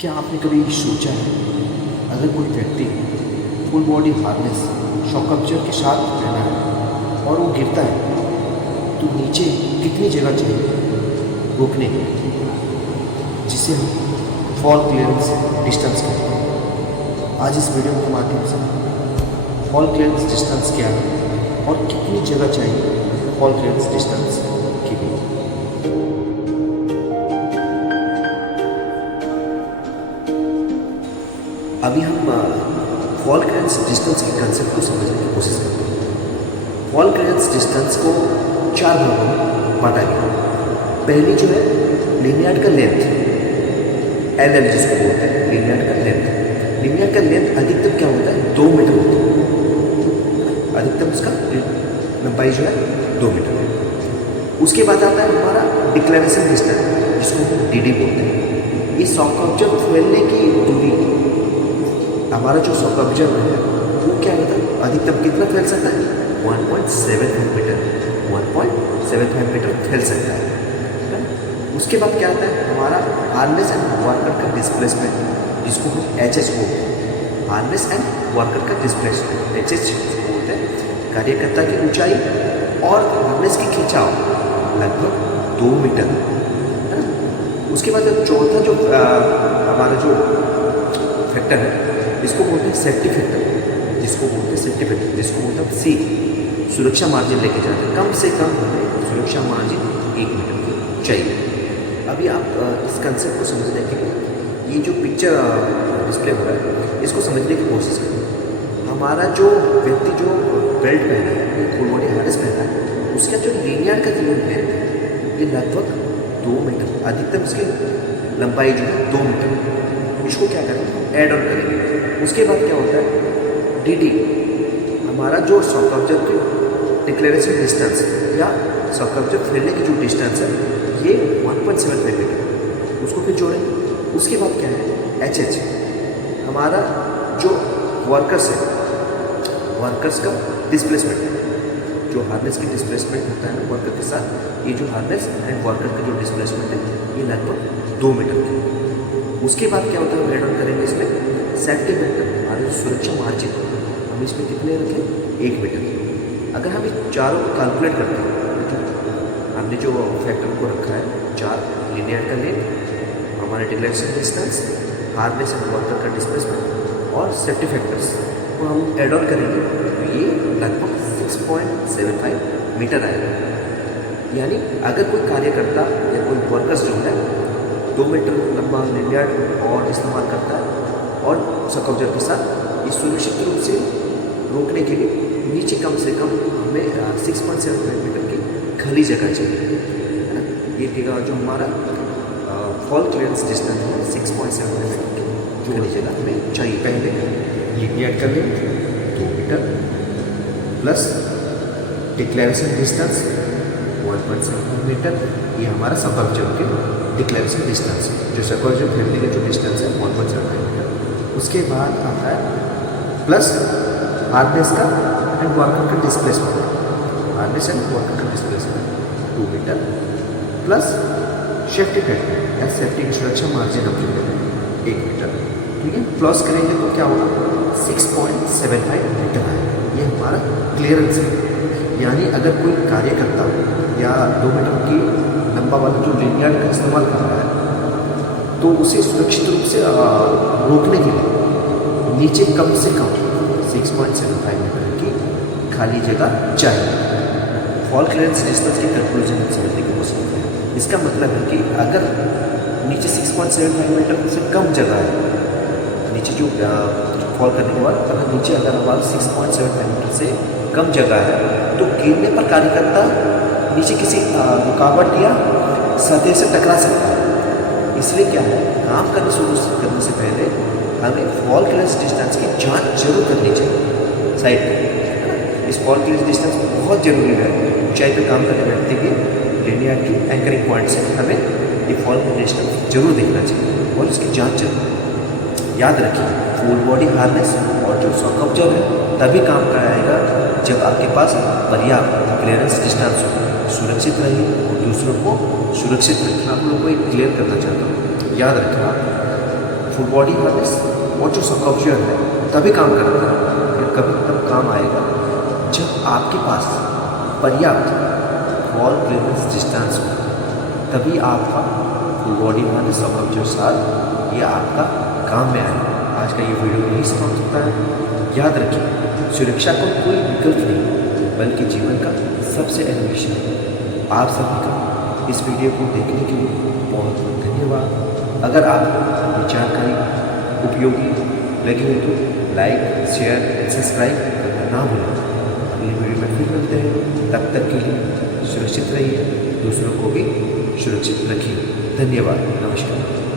क्या आपने कभी सोचा है, अगर कोई व्यक्ति फुल बॉडी हार्नेस शॉक अब्जर्वर के साथ पहना है और वो गिरता है तो नीचे कितनी जगह चाहिए रोकने के लिए, जिसे हम फॉल क्लियरेंस डिस्टेंस कहते हैं। आज इस वीडियो के माध्यम से फॉल क्लियरेंस डिस्टेंस क्या है और कितनी जगह चाहिए फॉल क्लियरेंस डिस्टेंस के लिए। अभी हम फॉल क्लियरेंस डिस्टेंस के कंसेप्ट को समझने की कोशिश करते हैं। फॉल क्लियरेंस डिस्टेंस को 4 भागों में बांटा गया। पहली जो है लीनियर का लेंथ, एल जिसको बोलते हैं लीनियर का लेंथ। लीनियर का लेंथ अधिकतम क्या होता है, 2 मीटर होता है। अधिकतम इसका लंबाई जो है 2 मीटर है। उसके बाद आता है हमारा डिक्लेरेशन डिस्टेंस, जिसको हम डी बोलते हैं। इस शॉक ऑब्जर्व फैलने की दूरी, हमारा जो शॉक ऑब्जर्व है वो क्या होता है, अधिकतम कितना फैल सकता है, 1.75 मीटर 1.75 मीटर फैल सकता है। उसके बाद क्या आता है हमारा हार्नेस एंड वर्कर का डिस्प्लेसमेंट, जिसको हम एच बोलते हैं। हार्नेस एंड वर्कर का डिस्प्लेसमेंट एच बोलते हैं। कार्यकर्ता की ऊंचाई और हार्नेस की खिंचाव लगभग 2 मीटर है ना। उसके बाद चौथा जो हमारा जो फैक्टर है, इसको बोलते हैं सेफ्टी फैक्टर, जिसको बोलते हैं सी, सुरक्षा मार्जिन लेके जाते हैं। कम से कम हमें सुरक्षा मार्जिन 1 मीटर की चाहिए। अभी आप इस कंसेप्ट को समझने के लिए ये जो पिक्चर डिस्प्ले हो रहा है इसको समझने की कोशिश करें। हमारा जो व्यक्ति जो बेल्ट पहना है, फुल बॉडी हार्नेस पहना है, उसका जो लीनियर का जो है ये लगभग 2 मीटर, अधिकतम इसकी लंबाई जो है 2 मीटर। इसको क्या करेंगे, ऐड ऑन करेंगे। उसके बाद क्या होता है डी, हमारा जो शॉक ऑब्जर्व की डिक्लेरेशन डिस्टेंस या शॉक ऑब्जर्व फैलने की जो डिस्टेंस है ये 1.75 मीटर, उसको फिर जोड़ेंगे। उसके बाद क्या है एच, हमारा जो वर्कर्स है, वर्कर्स का डिस्प्लेसमेंट, जो हार्नेस की डिस्प्लेसमेंट होता है ना वर्कर के साथ, ये जो हार्नेस एंड वर्कर का जो डिस्प्लेसमेंट है ये लगभग 2 मीटर की। उसके बाद क्या होता है, ऐड ऑन करेंगे इसमें सेफ्टी फैक्टर, हमारे जो सुरक्षा मार्जिन, हम इसमें कितने रखें, 1 मीटर। अगर हम इस चारों को कैलकुलेट करते हैं तो हमने जो फैक्टर को रखा है 4, लीनियर का लेंथ, हमारे declaration distance, harness and worker का डिस्प्लेसमेंट और सेफ्टी फैक्टर्स को हम ऐड ऑन करेंगे तो ये लगभग 6.75 मीटर आएगा। यानी अगर कोई कार्यकर्ता या कोई वर्कर्स जो है 2 मीटर लंबा लीनियर और इस्तेमाल करता है और शॉक ऑब्जर्व के साथ, इस सुरक्षित रूप से रोकने के लिए नीचे कम से कम हमें 6.75 मीटर की खाली जगह चाहिए, है ना। ये जो हमारा फॉल क्लियरेंस डिस्टेंस है 6.75 मीटर की जो खाली जगह हमें चाहिए। पहले लीनियर कर लें 2 metre plus declaration distance 1.75 metre, ये हमारा शॉक ऑब्जर्व के डिक्लेरेशन डिस्टेंस है। जो शॉक ऑब्जर्व फैलने का जो डिस्टेंस है 1.75 मीटर। उसके बाद आता है प्लस हार्नेस का एंड वर्कर का डिस्प्लेसमेंट, हार्नेस एंड वर्कर का displacement 2 metre plus safety factor या सेफ्टी की सुरक्षा मार्जिन हम जो है 1 मीटर, ठीक है। प्लस करेंगे तो क्या होगा, 6.75 मीटर आएगा। ये हमारा क्लियरेंस है। यानी अगर कोई कार्यकर्ता या 2 मीटर की लंबा वाला जो लीनियर का इस्तेमाल कर रहा है तो उसे सुरक्षित रूप से रोकने के लिए नीचे कम से कम 6.75 मीटर की खाली जगह चाहिए। फॉल क्लियरेंस डिस्टेंस के कंक्लूजन समझने की कोशिश करते हैं। इसका मतलब है कि अगर नीचे 6.75 मीटर से कम जगह है, नीचे जो फॉल करने के बाद अगर हमारा 6.75 मीटर से कम जगह है तो गिरने पर कार्यकर्ता नीचे किसी रुकावट या सतह से टकरा सकता है। इसलिए क्या है, काम करने से पहले हमें फॉल क्लियरेंस डिस्टेंस की जांच जरूर करनी चाहिए साइड पर। इस फॉल क्लियरेंस डिस्टेंस बहुत जरूरी है। ऊंचाई पर काम करने व्यक्ति की लीनियर की एंकरिंग पॉइंट से हमें ये फॉल क्लियरेंस डिस्टेंस जरूर देखना चाहिए और इसकी जाँच जरूर। याद रखिए, फुल बॉडी हार्नेस और जो शॉक ऑब्जर्व है तभी काम का आएगा जब आपके पास पर्याप्त क्लियरेंस डिस्टेंस हो, सुरक्षित रहिए दूसरों को सुरक्षित रखें। आप लोगों को एक क्लियर करना चाहता हूँ, याद रखें आप फुल बॉडी हार्नेस और जो सबकॉन्शियस है तभी काम करता है। ये कभी तब काम आएगा जब आपके पास पर्याप्त वॉल क्लियरेंस डिस्टेंस हो, तभी आपका फुल बॉडी हार्नेस और सबकॉन्शियस साथ ये आपका काम में आएगा। आज का ये वीडियो यही समाप्त होता है। याद रखिए, सुरक्षा का कोई विकल्प नहीं बल्कि जीवन का सबसे अहम विषय है। आप सभी का इस वीडियो को देखने के लिए बहुत बहुत धन्यवाद। अगर आपको ये जानकारी उपयोगी लगी हो तो लाइक, शेयर, सब्सक्राइब करना ना भूलें। अगली वीडियो में फिर मिलते हैं। तब तक के लिए सुरक्षित रहिए, दूसरों को भी सुरक्षित रखिए। धन्यवाद। नमस्कार।